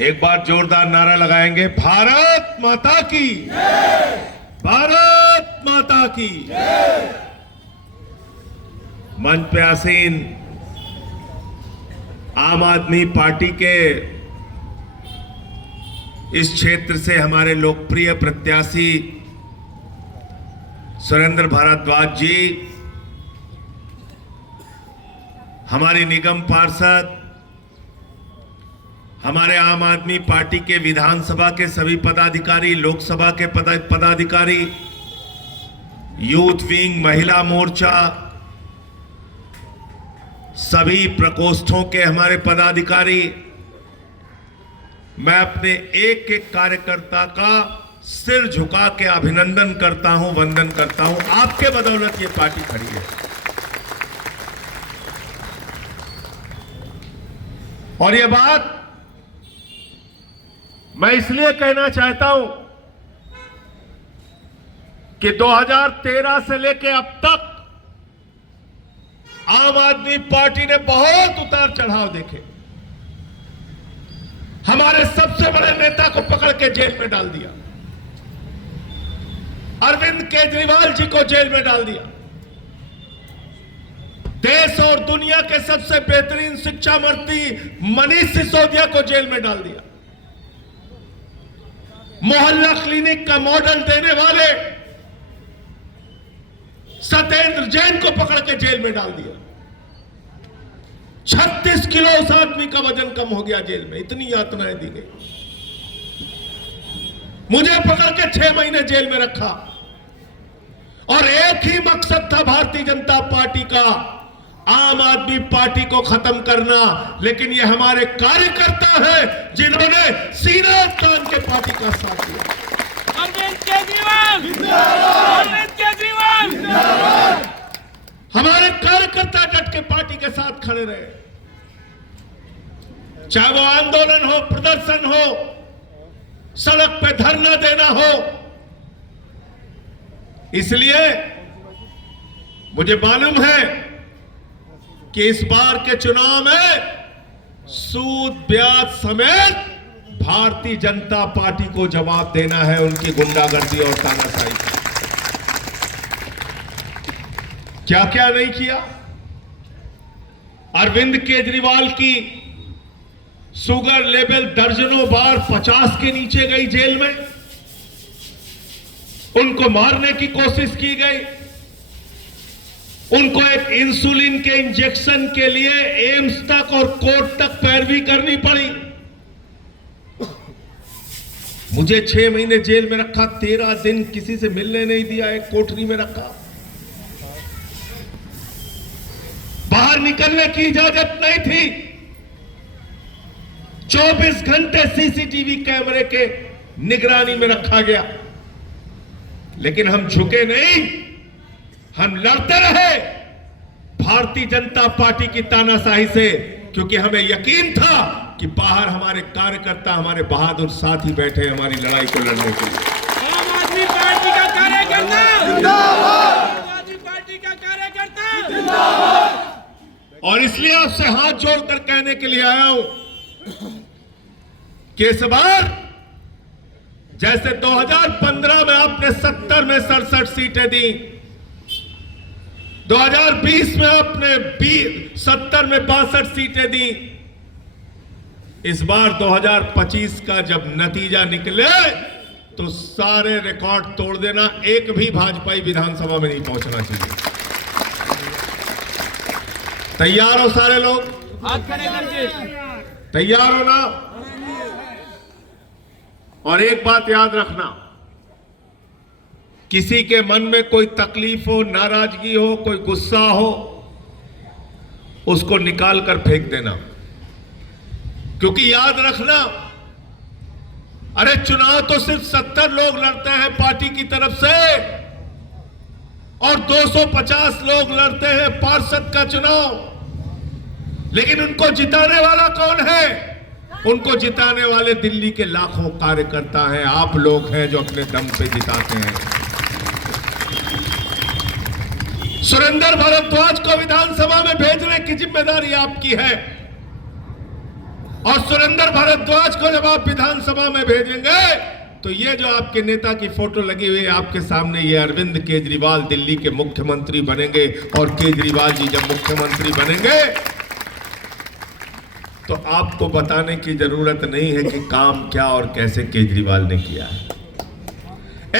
एक बार जोरदार नारा लगाएंगे, भारत माता की, भारत माता की। मंच पे आसीन आम आदमी पार्टी के इस क्षेत्र से हमारे लोकप्रिय प्रत्याशी सुरेंद्र भारद्वाज जी, हमारी निगम पार्षद, हमारे आम आदमी पार्टी के विधानसभा के सभी पदाधिकारी, लोकसभा के पदाधिकारी, यूथ विंग, महिला मोर्चा, सभी प्रकोष्ठों के हमारे पदाधिकारी, मैं अपने एक एक कार्यकर्ता का सिर झुका के अभिनंदन करता हूं, वंदन करता हूं। आपके बदौलत ये पार्टी खड़ी है। और ये बात मैं इसलिए कहना चाहता हूं कि 2013 से लेकर अब तक आम आदमी पार्टी ने बहुत उतार चढ़ाव देखे। हमारे सबसे बड़े नेता को पकड़ के जेल में डाल दिया, अरविंद केजरीवाल जी को जेल में डाल दिया, देश और दुनिया के सबसे बेहतरीन शिक्षा मंत्री मनीष सिसोदिया को जेल में डाल दिया, मोहल्ला क्लिनिक का मॉडल देने वाले सत्येंद्र जैन को पकड़ के जेल में डाल दिया। 36 किलो उस आदमी का वजन कम हो गया जेल में, इतनी यातनाएं दी गई। मुझे पकड़ के 6 महीने जेल में रखा और एक ही मकसद था भारतीय जनता पार्टी का, आम आदमी पार्टी को खत्म करना। लेकिन ये हमारे कार्यकर्ता हैं जिन्होंने सीना तान के पार्टी का साथ दिया। अरविंद केजरीवाल जिंदाबाद, अरविंद केजरीवाल जिंदाबाद। हमारे कार्यकर्ता डट के पार्टी के साथ खड़े रहे, चाहे वो आंदोलन हो, प्रदर्शन हो, सड़क पे धरना देना हो। इसलिए मुझे मालूम है कि इस बार के चुनाव में सूद ब्याज समेत भारतीय जनता पार्टी को जवाब देना है उनकी गुंडागर्दी और तानाशाही का। क्या क्या नहीं किया। अरविंद केजरीवाल की शुगर लेवल दर्जनों बार 50 के नीचे गई जेल में, उनको मारने की कोशिश की गई, उनको एक इंसुलिन के इंजेक्शन के लिए एम्स तक और कोर्ट तक पैरवी करनी पड़ी। मुझे 6 महीने जेल में रखा, 13 दिन किसी से मिलने नहीं दिया, एक कोठरी में रखा, बाहर निकलने की इजाजत नहीं थी। 24 घंटे सीसीटीवी कैमरे के निगरानी में रखा गया। लेकिन हम झुके नहीं, हम लड़ते रहे भारतीय जनता पार्टी की तानाशाही से, क्योंकि हमें यकीन था कि बाहर हमारे कार्यकर्ता, हमारे बहादुर साथी बैठे हैं हमारी लड़ाई को लड़ने के लिए। आम आदमी पार्टी का कार्यकर्ता जिंदाबाद, आम आदमी पार्टी का कार्यकर्ता जिंदाबाद। और इसलिए आपसे हाथ जोड़कर कहने के लिए आया हूं कि इस बार जैसे 2015 में आपने 70 में 67 सीटें दी, 2020 में आपने 70 में 62 सीटें दी, इस बार 2025 का जब नतीजा निकले तो सारे रिकॉर्ड तोड़ देना, एक भी भाजपाई विधानसभा में नहीं पहुंचना चाहिए। तैयार हो सारे लोग? हाथ खड़े करके तैयार हो ना? और एक बात याद रखना, किसी के मन में कोई तकलीफ हो, नाराजगी हो, कोई गुस्सा हो, उसको निकाल कर फेंक देना। क्योंकि याद रखना, अरे चुनाव तो सिर्फ 70 लोग लड़ते हैं पार्टी की तरफ से और 250 लोग लड़ते हैं पार्षद का चुनाव, लेकिन उनको जिताने वाला कौन है? उनको जिताने वाले दिल्ली के लाखों कार्यकर्ता हैं, आप लोग हैं जो अपने दम पे जिताते हैं। सुरेंद्र भारद्वाज को विधानसभा में भेजने की जिम्मेदारी आपकी है और सुरेंद्र भारद्वाज को जब आप विधानसभा में भेजेंगे तो ये जो आपके नेता की फोटो लगी हुई है आपके सामने, ये अरविंद केजरीवाल दिल्ली के मुख्यमंत्री बनेंगे। और केजरीवाल जी जब मुख्यमंत्री बनेंगे तो आपको बताने की जरूरत नहीं है कि काम क्या और कैसे केजरीवाल ने किया है।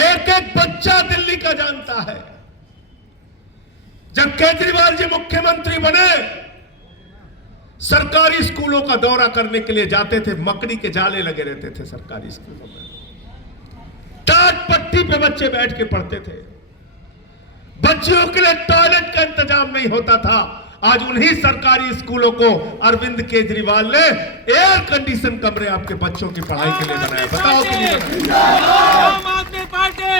एक एक बच्चा दिल्ली का जानता है। जब केजरीवाल जी मुख्यमंत्री बने, सरकारी स्कूलों का दौरा करने के लिए जाते थे, मकड़ी के जाले लगे रहते थे सरकारी स्कूलों में, टाट पट्टी पे बच्चे बैठ के पढ़ते थे, बच्चियों के लिए टॉयलेट का इंतजाम नहीं होता था। आज उन्हीं सरकारी स्कूलों को अरविंद केजरीवाल ने एयर कंडीशन कमरे आपके बच्चों की पढ़ाई के लिए बनाए। बताओ कि नहीं बनाया? आम आदमी पार्टी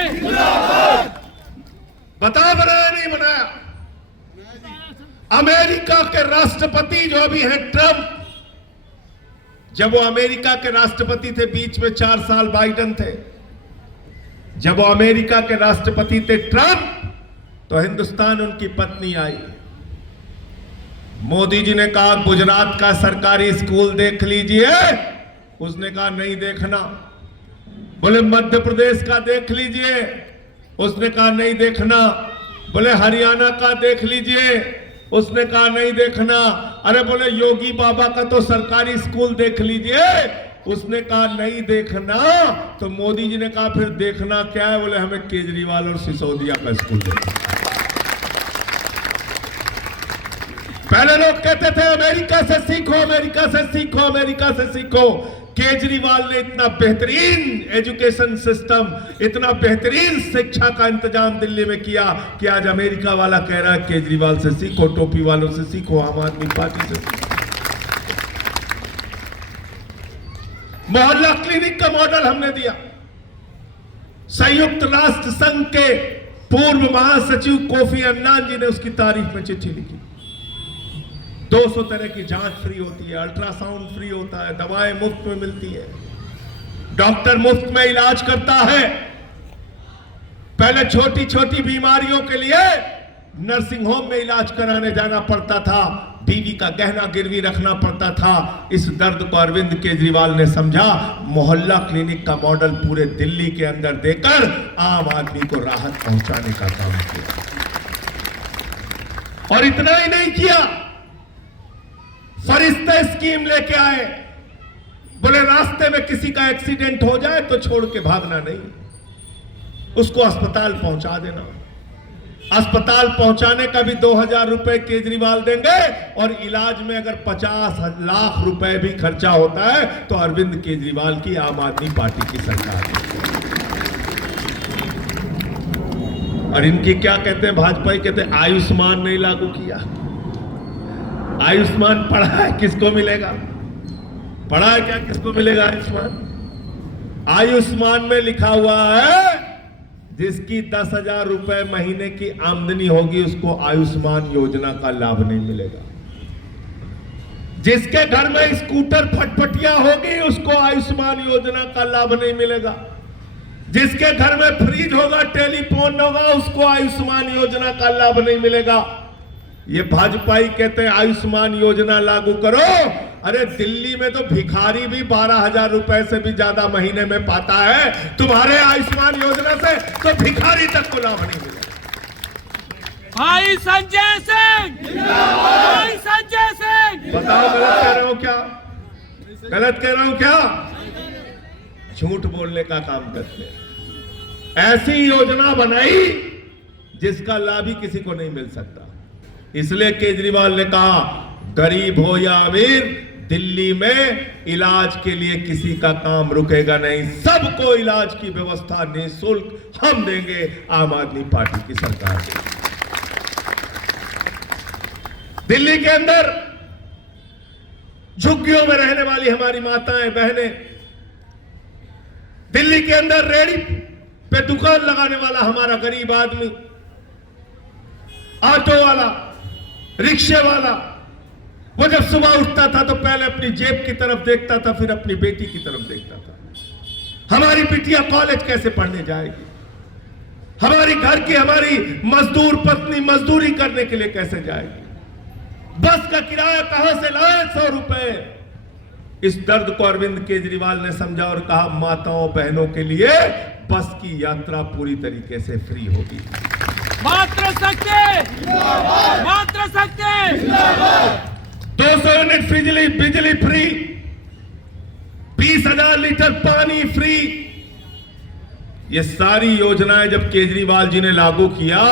बताओ बनाया नहीं बनाया? अमेरिका के राष्ट्रपति जो अभी हैं ट्रंप, जब वो अमेरिका के राष्ट्रपति थे, बीच में 4 साल बाइडेन थे, जब वो अमेरिका के राष्ट्रपति थे ट्रंप, तो हिंदुस्तान उनकी पत्नी आई। मोदी जी ने कहा गुजरात का सरकारी स्कूल देख लीजिए, उसने कहा नहीं देखना। बोले मध्य प्रदेश का देख लीजिए, उसने कहा नहीं देखना। बोले हरियाणा का देख लीजिए, उसने कहा नहीं देखना। अरे बोले योगी बाबा का तो सरकारी स्कूल देख लीजिए, उसने कहा नहीं देखना। तो मोदी जी ने कहा फिर देखना क्या है? बोले हमें केजरीवाल और सिसोदिया का स्कूल देखना। पहले लोग कहते थे अमेरिका से सीखो, अमेरिका से सीखो, अमेरिका से सीखो। केजरीवाल ने इतना बेहतरीन एजुकेशन सिस्टम, इतना बेहतरीन शिक्षा का इंतजाम दिल्ली में किया कि आज अमेरिका वाला कह रहा है केजरीवाल से सीखो, टोपी वालों से सीखो, आम आदमी पार्टी से सीखो। मोहल्ला क्लिनिक का मॉडल हमने दिया। संयुक्त राष्ट्र संघ के पूर्व महासचिव कोफी अन्नान जी ने उसकी तारीफ में चिट्ठी लिखी। 200 तरह की जांच फ्री होती है, अल्ट्रासाउंड फ्री होता है, दवाएं मुफ्त में मिलती है, डॉक्टर मुफ्त में इलाज करता है। पहले छोटी छोटी बीमारियों के लिए नर्सिंग होम में इलाज कराने जाना पड़ता था, बीवी का गहना गिरवी रखना पड़ता था। इस दर्द को अरविंद केजरीवाल ने समझा, मोहल्ला क्लिनिक का मॉडल पूरे दिल्ली के अंदर देकर आम आदमी को राहत पहुंचाने का काम किया। और इतना ही नहीं किया, फरिश्ता स्कीम लेके आए। बोले रास्ते में किसी का एक्सीडेंट हो जाए तो छोड़ के भागना नहीं, उसको अस्पताल पहुंचा देना। अस्पताल पहुंचाने का भी 2000 रुपए केजरीवाल देंगे, और इलाज में अगर 50 लाख रुपए भी खर्चा होता है तो अरविंद केजरीवाल की आम आदमी पार्टी की सरकार है। और इनकी क्या कहते हैं, भाजपा कहते हैं आयुष्मान नहीं लागू किया। आयुष्मान पढ़ा है किसको मिलेगा? पढ़ा है क्या किसको मिलेगा आयुष्मान? आयुष्मान में लिखा हुआ है जिसकी 10,000 रुपए महीने की आमदनी होगी उसको आयुष्मान योजना का लाभ नहीं मिलेगा। जिसके घर में स्कूटर फटफटिया होगी उसको आयुष्मान योजना का लाभ नहीं मिलेगा। जिसके घर में फ्रिज होगा, टेलीफोन होगा, उसको आयुष्मान योजना का लाभ नहीं मिलेगा। ये भाजपाई कहते हैं आयुष्मान योजना लागू करो। अरे दिल्ली में तो भिखारी भी 12,000 रुपए से भी ज्यादा महीने में पाता है, तुम्हारे आयुष्मान योजना से तो भिखारी तक को लाभ नहीं मिलेगा। भाई संजय सिंह, भाई संजय सिंह, बताओ गलत कह रहे हो क्या? गलत कह रहे हो क्या? झूठ बोलने का काम करते हैं। ऐसी योजना बनाई जिसका लाभ ही किसी को नहीं मिल सकता। इसलिए केजरीवाल ने कहा गरीब हो या अमीर, दिल्ली में इलाज के लिए किसी का काम रुकेगा नहीं, सबको इलाज की व्यवस्था निःशुल्क हम देंगे, आम आदमी पार्टी की सरकार है। दिल्ली के अंदर झुग्गियों में रहने वाली हमारी माताएं बहनें, दिल्ली के अंदर रेहड़ी पे दुकान लगाने वाला हमारा गरीब आदमी, ऑटो वाला, रिक्शे वाला, वो जब सुबह उठता था तो पहले अपनी जेब की तरफ देखता था, फिर अपनी बेटी की तरफ देखता था। हमारी बिटिया कॉलेज कैसे पढ़ने जाएगी? हमारी घर की हमारी मजदूर पत्नी मजदूरी करने के लिए कैसे जाएगी? बस का किराया कहां से लाए 100 रुपए? इस दर्द को अरविंद केजरीवाल ने समझा और कहा माताओं बहनों के लिए बस की यात्रा पूरी तरीके से फ्री होगी। मात्र शक्ति, मात्र शक्ति। 200 यूनिट बिजली फ्री, 20,000 लीटर पानी फ्री। ये सारी योजनाएं जब केजरीवाल जी ने लागू किया,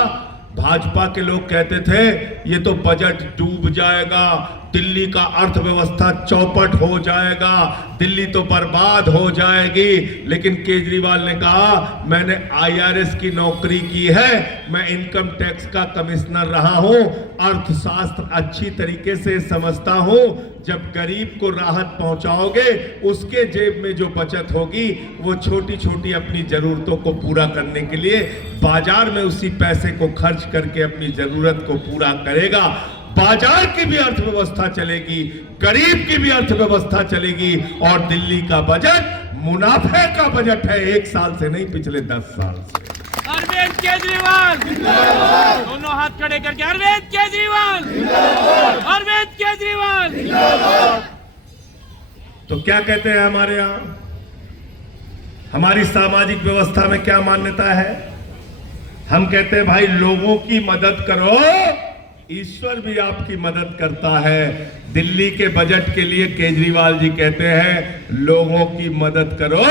भाजपा के लोग कहते थे ये तो बजट डूब जाएगा, दिल्ली का अर्थव्यवस्था चौपट हो जाएगा, दिल्ली तो बर्बाद हो जाएगी। लेकिन केजरीवाल ने कहा मैंने IRS की नौकरी की है, मैं इनकम टैक्स का कमिश्नर रहा हूं, अर्थशास्त्र अच्छी तरीके से समझता हूं। जब गरीब को राहत पहुंचाओगे, उसके जेब में जो बचत होगी वो छोटी छोटी अपनी जरूरतों को पूरा करने के लिए बाजार में उसी पैसे को खर्च करके अपनी जरूरत को पूरा करेगा। बाजार की भी अर्थव्यवस्था चलेगी, गरीब की भी अर्थव्यवस्था चलेगी। और दिल्ली का बजट मुनाफे का बजट है, 1 साल से नहीं, पिछले 10 साल से। अरविंद केजरीवाल, दोनों हाथ खड़े करके अरविंद केजरीवाल, अरविंद केजरीवाल। तो क्या कहते हैं हमारे यहां, हमारी सामाजिक व्यवस्था में क्या मान्यता है? हम कहते हैं भाई लोगों की मदद करो, ईश्वर भी आपकी मदद करता है। दिल्ली के बजट के लिए केजरीवाल जी कहते हैं लोगों की मदद करो,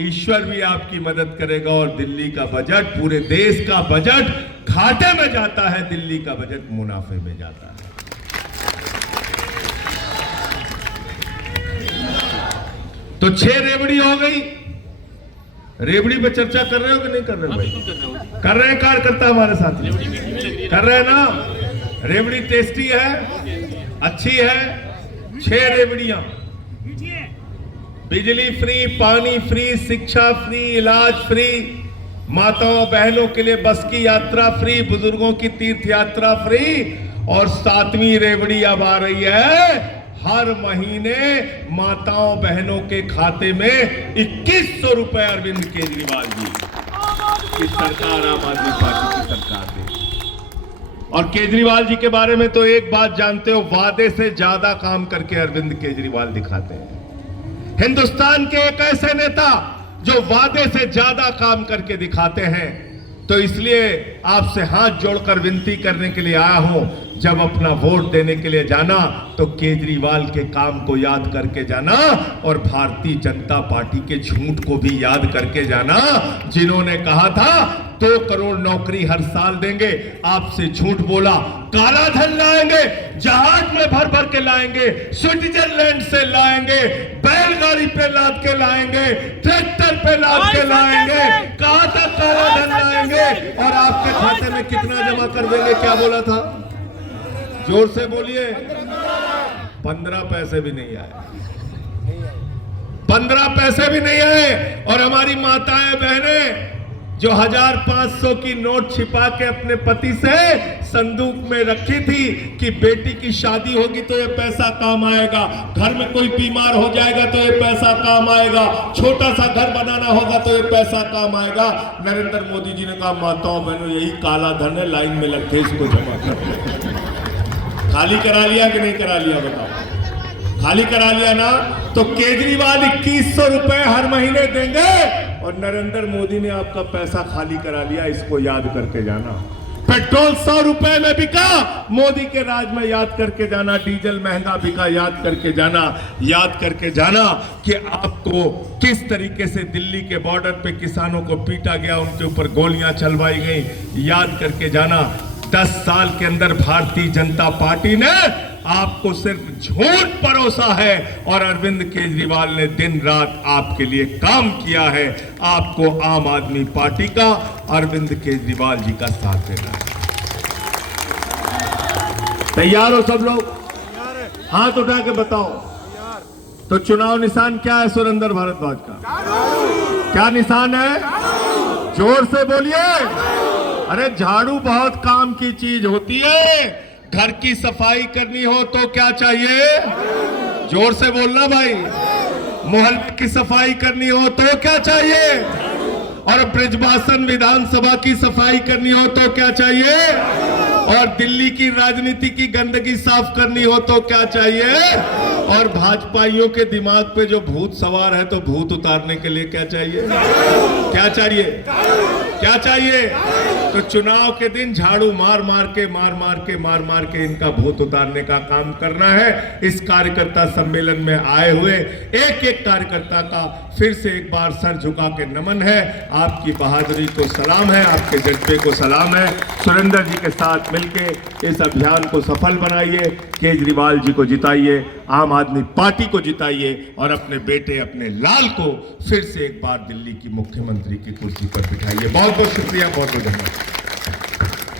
ईश्वर भी आपकी मदद करेगा। और दिल्ली का बजट, पूरे देश का बजट घाटे में जाता है, दिल्ली का बजट मुनाफे में जाता है। तो 6 रेवड़ी हो गई। रेवड़ी पे चर्चा कर रहे हो कि नहीं कर रहे हो भाई? कर रहे हैं कार्यकर्ता हमारे साथ, कर रहे हैं ना? रेवड़ी टेस्टी है, अच्छी है। 6 रेवड़ियां, बिजली फ्री, पानी फ्री, शिक्षा फ्री, इलाज फ्री, माताओं बहनों के लिए बस की यात्रा फ्री, बुजुर्गों की तीर्थ यात्रा फ्री। और 7वीं रेवड़ी अब आ रही है, हर महीने माताओं बहनों के खाते में 2100 रुपए अरविंद केजरीवाल जी की सरकार, आम आदमी पार्टी की सरकार दे। और केजरीवाल जी के बारे में तो एक बात जानते हो, वादे से ज्यादा काम करके अरविंद केजरीवाल दिखाते हैं। हिंदुस्तान के एक ऐसे नेता जो वादे से ज्यादा काम करके दिखाते हैं। तो इसलिए आपसे हाथ जोड़कर विनती करने के लिए आया हूं, जब अपना वोट देने के लिए जाना तो केजरीवाल के काम को याद करके जाना और भारतीय जनता पार्टी के झूठ को भी याद करके जाना, जिन्होंने कहा था 2 करोड़ नौकरी हर साल देंगे, आपसे झूठ बोला। काला धन लाएंगे, जहाज में भर भर के लाएंगे, स्विट्जरलैंड से लाएंगे, बैलगाड़ी पे लाद के लाएंगे, ट्रैक्टर पे लाद के लाएंगे। कहा था काला धन लाएंगे और आपके खाते में कितना जमा कर देंगे, क्या बोला था? जोर से बोलिए। 15 पैसे भी नहीं आए, 15 पैसे भी नहीं आए। और हमारी माताएं बहनें जो 1500 की नोट छिपा के अपने पति से संदूक में रखी थी कि बेटी की शादी होगी तो ये पैसा काम आएगा, घर में कोई बीमार हो जाएगा तो ये पैसा काम आएगा, छोटा सा घर बनाना होगा तो ये पैसा काम आएगा। नरेंद्र मोदी जी ने कहा माताओं बहनों यही काला धन है, लाइन में लग के इसको जमा कर। खाली करा लिया कि नहीं करा लिया बताओ? खाली करा लिया ना। तो केजरीवाल 2100 रुपए हर महीने देंगे और नरेंद्र मोदी ने आपका पैसा खाली करा लिया, इसको याद करके जाना। पेट्रोल 100 रुपए में बिका, मोदी के राज में याद करके जाना। डीजल महंगा बिका, याद करके जाना। याद करके जाना कि आपको किस तरीके से दिल्ली के बॉर्डर पे किसानों को पीटा गया, उनके ऊपर गोलियां चलवाई गई, याद करके जाना। 10 साल के अंदर भारतीय जनता पार्टी ने आपको सिर्फ झूठ परोसा है और अरविंद केजरीवाल ने दिन रात आपके लिए काम किया है। आपको आम आदमी पार्टी का, अरविंद केजरीवाल जी का साथ देना है। तैयार हो सब लोग? हाथ उठा के बताओ। तो चुनाव निशान क्या है सुरेंद्र भारद्वाज का? क्या निशान है? जोर से बोलिए। अरे झाड़ू बहुत काम की चीज होती है। घर की सफाई करनी हो तो क्या चाहिए? जोर से बोलना भाई। मोहल्ले की सफाई करनी हो तो क्या चाहिए? और ब्रिजभाषण विधानसभा की सफाई करनी हो तो क्या चाहिए? और दिल्ली की राजनीति की गंदगी साफ करनी हो तो क्या चाहिए? और भाजपाइयों के दिमाग पे जो भूत सवार है, तो भूत उतारने के लिए क्या चाहिए? क्या चाहिए? क्या चाहिए? तो चुनाव के दिन झाड़ू मार मार के इनका भूत उतारने का काम करना है। इस कार्यकर्ता सम्मेलन में आए हुए एक एक कार्यकर्ता का फिर से एक बार सर झुका के नमन है। आपकी बहादुरी को सलाम है, आपके जज्बे को सलाम है। सुरेंद्र जी के साथ मिलके इस अभियान को सफल बनाइए, केजरीवाल जी को जिताइए, आम आदमी पार्टी को जिताइए और अपने बेटे, अपने लाल को फिर से एक बार दिल्ली की मुख्यमंत्री की कुर्सी पर बिठाइए। बहुत बहुत शुक्रिया, बहुत बहुत धन्यवाद।